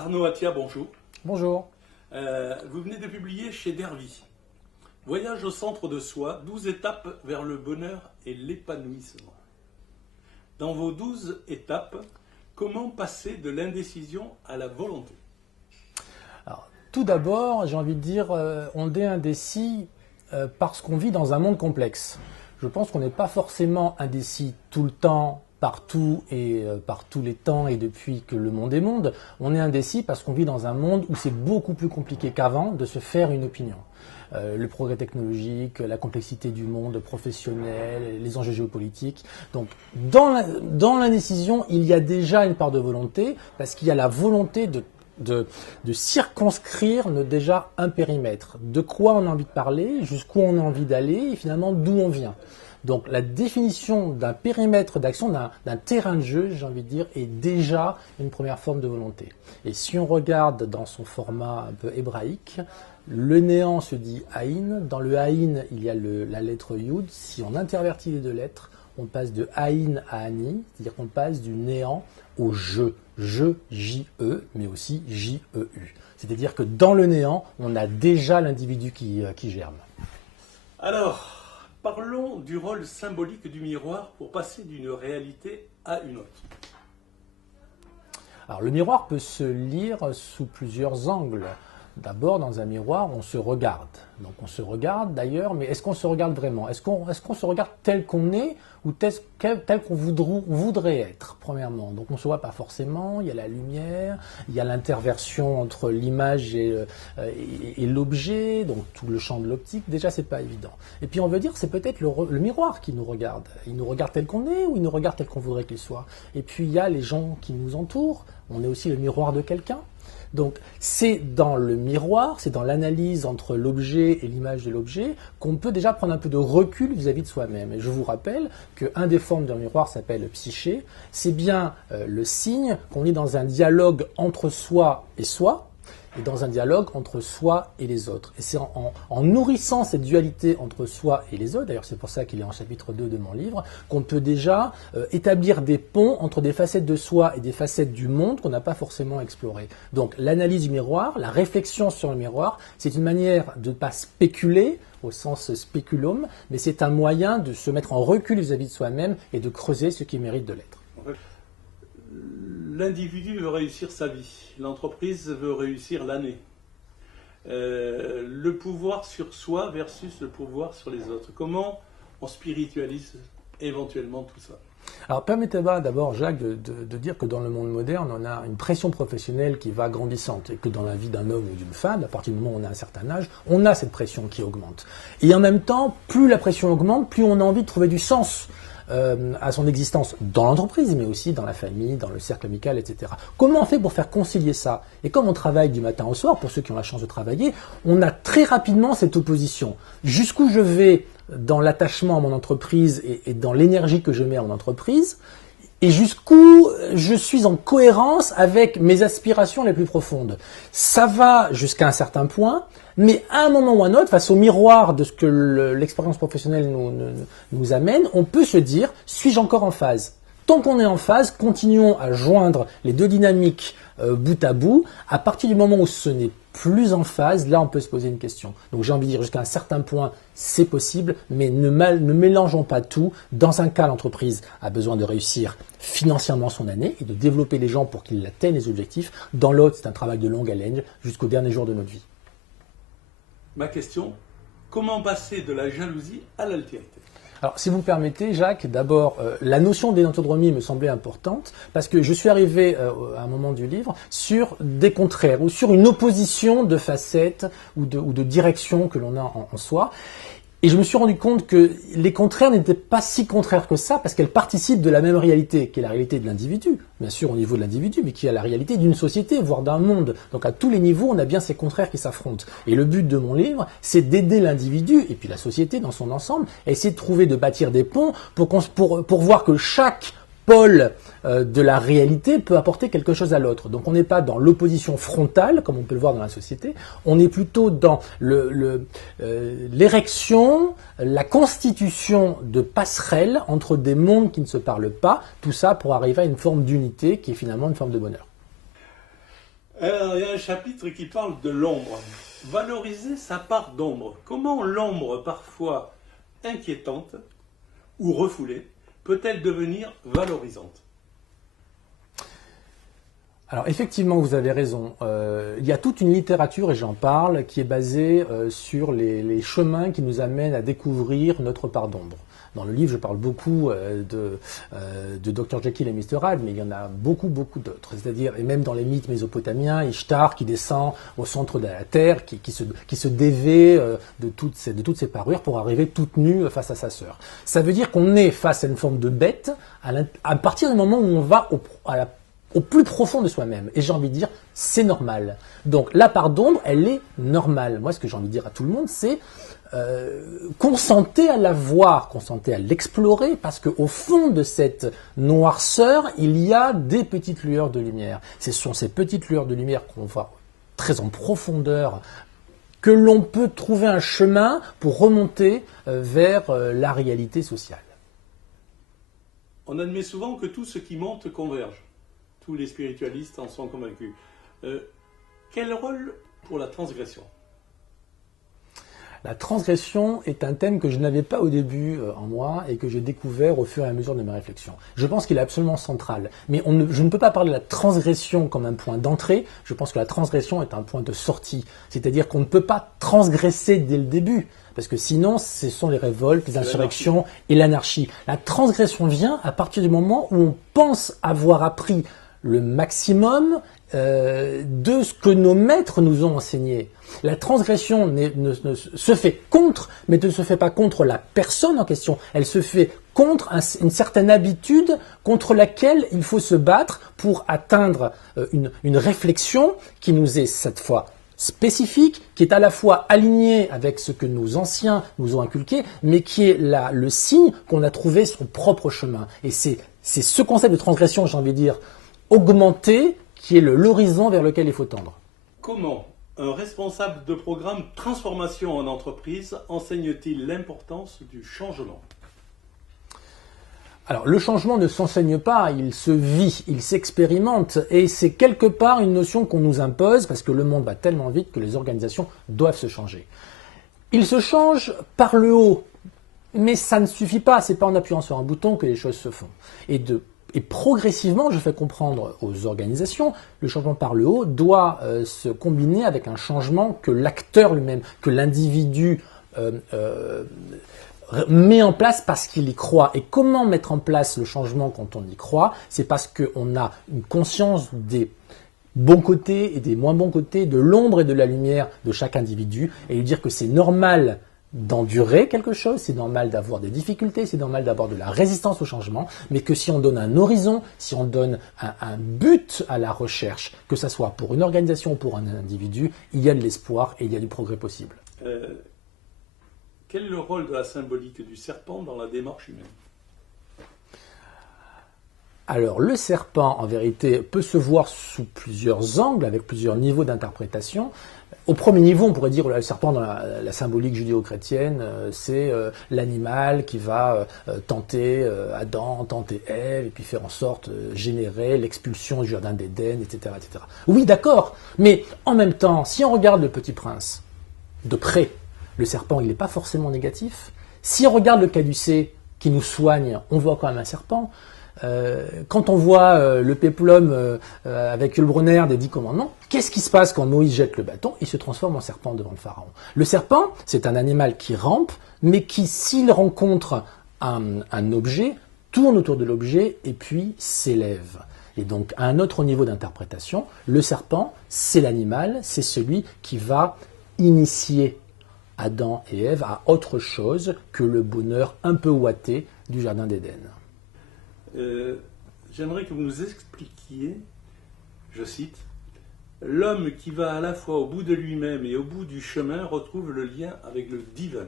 Arnaud Attia, bonjour. Bonjour. Vous venez de publier chez Dervy Voyage au centre de soi, 12 étapes vers le bonheur et l'épanouissement. Dans vos 12 étapes, comment passer de l'indécision à la volonté? Alors, tout d'abord, j'ai envie de dire, on est indécis parce qu'on vit dans un monde complexe. Je pense qu'on n'est pas forcément indécis tout le temps, partout et par tous les temps et depuis que le monde est monde. On est indécis parce qu'on vit dans un monde où c'est beaucoup plus compliqué qu'avant de se faire une opinion. Le progrès technologique, la complexité du monde professionnel, les enjeux géopolitiques. Donc, dans l'indécision, il y a déjà une part de volonté, parce qu'il y a la volonté de circonscrire déjà un périmètre. De quoi on a envie de parler, jusqu'où on a envie d'aller, et finalement d'où on vient. Donc, la définition d'un périmètre d'action, d'un terrain de jeu, j'ai envie de dire, est déjà une première forme de volonté. Et si on regarde dans son format un peu hébraïque, le néant se dit Aïn. Dans le Aïn, il y a la lettre Yud. Si on intervertit les deux lettres, on passe de Aïn à Ani, c'est-à-dire qu'on passe du néant au je. Je, J-E, mais aussi J-E-U. C'est-à-dire que dans le néant, on a déjà l'individu qui germe. Alors, parlons du rôle symbolique du miroir pour passer d'une réalité à une autre. Alors, le miroir peut se lire sous plusieurs angles. D'abord, dans un miroir, on se regarde. Donc on se regarde d'ailleurs, mais est-ce qu'on se regarde vraiment? Est-ce qu'on se regarde tel qu'on est ou tel qu'on voudrait être, premièrement? Donc on ne se voit pas forcément, il y a la lumière, il y a l'interversion entre l'image et l'objet, donc tout le champ de l'optique, déjà c'est pas évident. Et puis on veut dire c'est peut-être le miroir qui nous regarde. Il nous regarde tel qu'on est ou il nous regarde tel qu'on voudrait qu'il soit. Et puis il y a les gens qui nous entourent, on est aussi le miroir de quelqu'un. Donc c'est dans le miroir, c'est dans l'analyse entre l'objet et l'image de l'objet qu'on peut déjà prendre un peu de recul vis-à-vis de soi-même. Et je vous rappelle qu'un des formes d'un miroir s'appelle psyché. C'est bien le signe qu'on est dans un dialogue entre soi et dans un dialogue entre soi et les autres. Et c'est en nourrissant cette dualité entre soi et les autres, d'ailleurs c'est pour ça qu'il est en chapitre 2 de mon livre, qu'on peut déjà établir des ponts entre des facettes de soi et des facettes du monde qu'on n'a pas forcément explorées. Donc l'analyse du miroir, la réflexion sur le miroir, c'est une manière de ne pas spéculer, au sens spéculum, mais c'est un moyen de se mettre en recul vis-à-vis de soi-même et de creuser ce qui mérite de l'être. L'individu veut réussir sa vie, l'entreprise veut réussir l'année. Le pouvoir sur soi versus le pouvoir sur les autres. Comment on spiritualise éventuellement tout ça? Alors permettez-moi d'abord, Jacques, de dire que dans le monde moderne, on a une pression professionnelle qui va grandissante et que dans la vie d'un homme ou d'une femme, à partir du moment où on a un certain âge, on a cette pression qui augmente. Et en même temps, plus la pression augmente, plus on a envie de trouver du sens à son existence dans l'entreprise, mais aussi dans la famille, dans le cercle amical, etc. Comment on fait pour faire concilier ça? Et comme on travaille du matin au soir, pour ceux qui ont la chance de travailler, on a très rapidement cette opposition. Jusqu'où je vais dans l'attachement à mon entreprise et dans l'énergie que je mets à mon entreprise, et jusqu'où je suis en cohérence avec mes aspirations les plus profondes. Ça va jusqu'à un certain point, mais à un moment ou à un autre, face au miroir de ce que l'expérience professionnelle nous amène, on peut se dire, suis-je encore en phase? Tant qu'on est en phase, continuons à joindre les deux dynamiques bout à bout. À partir du moment où ce n'est plus en phase, là on peut se poser une question. Donc j'ai envie de dire jusqu'à un certain point, c'est possible, mais ne mélangeons pas tout. Dans un cas, l'entreprise a besoin de réussir financièrement son année et de développer les gens pour qu'ils atteignent les objectifs. Dans l'autre, c'est un travail de longue haleine jusqu'au dernier jour de notre vie. Ma question, comment passer de la jalousie à l'altérité? Alors, si vous me permettez, Jacques, d'abord, la notion d'énantodromie me semblait importante parce que je suis arrivé à un moment du livre sur des contraires ou sur une opposition de facettes ou de directions que l'on a en soi. Et je me suis rendu compte que les contraires n'étaient pas si contraires que ça parce qu'elles participent de la même réalité, qui est la réalité de l'individu, bien sûr au niveau de l'individu, mais qui est la réalité d'une société, voire d'un monde. Donc à tous les niveaux, on a bien ces contraires qui s'affrontent. Et le but de mon livre, c'est d'aider l'individu, et puis la société dans son ensemble, à essayer de bâtir des ponts pour voir que chaque pôle de la réalité peut apporter quelque chose à l'autre. Donc on n'est pas dans l'opposition frontale, comme on peut le voir dans la société, on est plutôt dans l'érection, la constitution de passerelles entre des mondes qui ne se parlent pas, tout ça pour arriver à une forme d'unité qui est finalement une forme de bonheur. Alors, il y a un chapitre qui parle de l'ombre. Valoriser sa part d'ombre. Comment l'ombre, parfois inquiétante ou refoulée, peut-elle devenir valorisante? Alors effectivement, vous avez raison. Il y a toute une littérature, et j'en parle, qui est basée sur les chemins qui nous amènent à découvrir notre part d'ombre. Dans le livre, je parle beaucoup de Dr. Jekyll et Mr. Hyde, mais il y en a beaucoup d'autres. C'est-à-dire, et même dans les mythes mésopotamiens, Ishtar qui descend au centre de la terre, qui se dévait de toutes ses parures pour arriver toute nue face à sa sœur. Ça veut dire qu'on est face à une forme de bête à partir du moment où on va au plus profond de soi-même. Et j'ai envie de dire, c'est normal. Donc la part d'ombre, elle est normale. Moi, ce que j'ai envie de dire à tout le monde, c'est consentez à la voir, consentez à l'explorer, parce qu'au fond de cette noirceur, il y a des petites lueurs de lumière. Ce sont ces petites lueurs de lumière qu'on voit très en profondeur, que l'on peut trouver un chemin pour remonter vers la réalité sociale. On admet souvent que tout ce qui monte converge. Tous les spiritualistes en sont convaincus. Quel rôle pour la transgression? La transgression est un thème que je n'avais pas au début en moi et que j'ai découvert au fur et à mesure de mes réflexions. Je pense qu'il est absolument central. Mais je ne peux pas parler de la transgression comme un point d'entrée. Je pense que la transgression est un point de sortie. C'est-à-dire qu'on ne peut pas transgresser dès le début. Parce que sinon, ce sont les révoltes, les insurrections et l'anarchie. La transgression vient à partir du moment où on pense avoir appris le maximum de ce que nos maîtres nous ont enseigné. La transgression ne se fait contre, mais ne se fait pas contre la personne en question. Elle se fait contre une certaine habitude contre laquelle il faut se battre pour atteindre une réflexion qui nous est cette fois spécifique, qui est à la fois alignée avec ce que nos anciens nous ont inculqué, mais qui est le signe qu'on a trouvé son propre chemin. Et c'est ce concept de transgression, j'ai envie de dire, augmenté, qui est l'horizon vers lequel il faut tendre. Comment un responsable de programme transformation en entreprise enseigne-t-il l'importance du changement? Alors, le changement ne s'enseigne pas, il se vit, il s'expérimente, et c'est quelque part une notion qu'on nous impose, parce que le monde va tellement vite que les organisations doivent se changer. Il se change par le haut, mais ça ne suffit pas, c'est pas en appuyant sur un bouton que les choses se font. Et progressivement, je fais comprendre aux organisations, le changement par le haut doit se combiner avec un changement que l'acteur lui-même, que l'individu met en place parce qu'il y croit. Et comment mettre en place le changement quand on y croit? C'est parce qu'on a une conscience des bons côtés et des moins bons côtés, de l'ombre et de la lumière de chaque individu, et lui dire que c'est normal d'endurer quelque chose, c'est normal d'avoir des difficultés, c'est normal d'avoir de la résistance au changement, mais que si on donne un horizon, si on donne un but à la recherche, que ce soit pour une organisation ou pour un individu, il y a de l'espoir et il y a du progrès possible. Quel est le rôle de la symbolique du serpent dans la démarche humaine? Alors, le serpent, en vérité, peut se voir sous plusieurs angles, avec plusieurs niveaux d'interprétation. Au premier niveau, on pourrait dire que le serpent, dans la symbolique judéo-chrétienne, c'est l'animal qui va tenter Adam, tenter Ève, et puis faire en sorte générer l'expulsion du jardin d'Éden, etc., etc. Oui, d'accord, mais en même temps, si on regarde le Petit Prince de près, le serpent, il n'est pas forcément négatif. Si on regarde le caducée qui nous soigne, on voit quand même un serpent. Quand on voit le péplum avec le Brunner des 10 commandements, qu'est-ce qui se passe quand Moïse jette le bâton? Il se transforme en serpent devant le pharaon. Le serpent, c'est un animal qui rampe, mais qui, s'il rencontre un objet, tourne autour de l'objet et puis s'élève. Et donc, à un autre niveau d'interprétation, le serpent, c'est l'animal, c'est celui qui va initier Adam et Ève à autre chose que le bonheur un peu ouaté du jardin d'Éden. J'aimerais que vous nous expliquiez, je cite, « L'homme qui va à la fois au bout de lui-même et au bout du chemin retrouve le lien avec le divin. »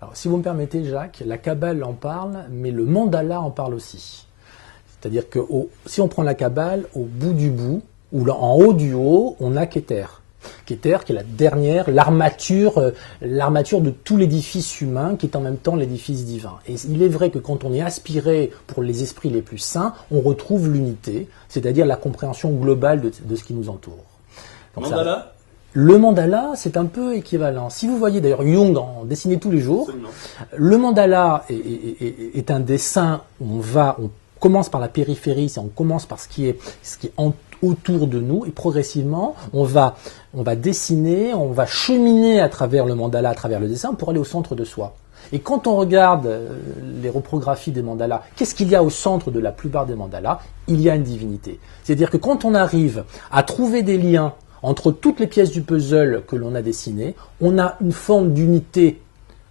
Alors, si vous me permettez, Jacques, la Kabbale en parle, mais le mandala en parle aussi. C'est-à-dire que si on prend la Kabbale, au bout du bout, ou en haut du haut, on a Keter. Keter, qui est la dernière, l'armature de tout l'édifice humain, qui est en même temps l'édifice divin. Et il est vrai que quand on est aspiré pour les esprits les plus saints, on retrouve l'unité, c'est-à-dire la compréhension globale de ce qui nous entoure. Donc Mandala. Le mandala, c'est un peu équivalent. Si vous voyez d'ailleurs Jung en dessiner tous les jours, Absolument. le mandala est un dessin où on commence par la périphérie, on commence par ce qui est autour de nous, et progressivement, on va dessiner, on va cheminer à travers le mandala, à travers le dessin, pour aller au centre de soi. Et quand on regarde les reprographies des mandalas, qu'est-ce qu'il y a au centre de la plupart des mandalas? Il y a une divinité. C'est-à-dire que quand on arrive à trouver des liens entre toutes les pièces du puzzle que l'on a dessinées, on a une forme d'unité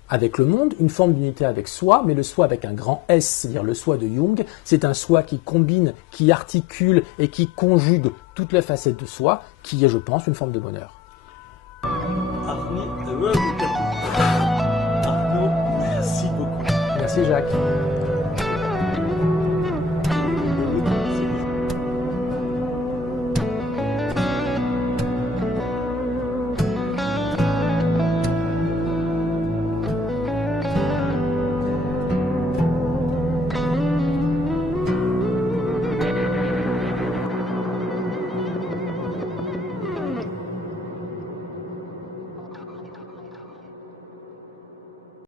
avec le monde, une forme d'unité avec soi, mais le soi avec un grand S, c'est-à-dire le soi de Jung, c'est un soi qui combine, qui articule et qui conjugue toutes les facettes de soi, qui est, je pense, une forme de bonheur. Arnaud, merci beaucoup. Merci Jacques.